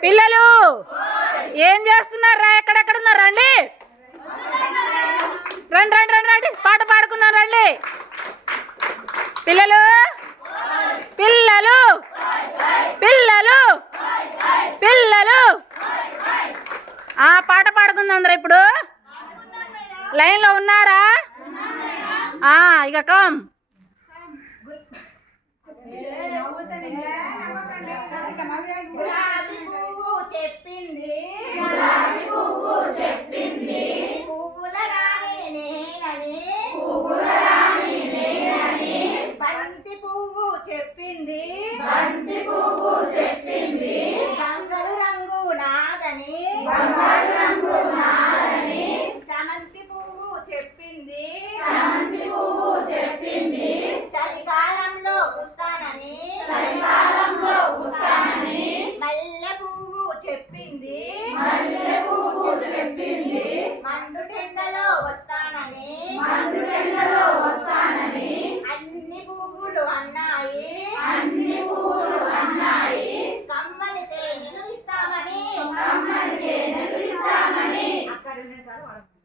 పిల్లలు ఏం చేస్తున్నారా? ఎక్కడెక్కడ ఉన్నారు? రండి రండి రండి రండి రండి, పాట పాడుకుందాం రండి. పిల్లలు పిల్లలు పిల్లలు పిల్లలు పాట పాడుకుందాం అందరూ. ఇప్పుడు లైన్లో ఉన్నారా? ఇక కమ్. చెప్పింది పువ్వుల రాణి నేనని బంతి పువ్వు చెప్పింది బంగారు రంగు నాదని చామంతి పువ్వు చెప్పింది చలికాలంలో వస్తానని మల్లె పువ్వు చెప్పింది మండు టెండలో వస్తానని అన్ని పువ్వులు అన్నాయి కమ్మని తేనెను ఇస్తామని అక్కడ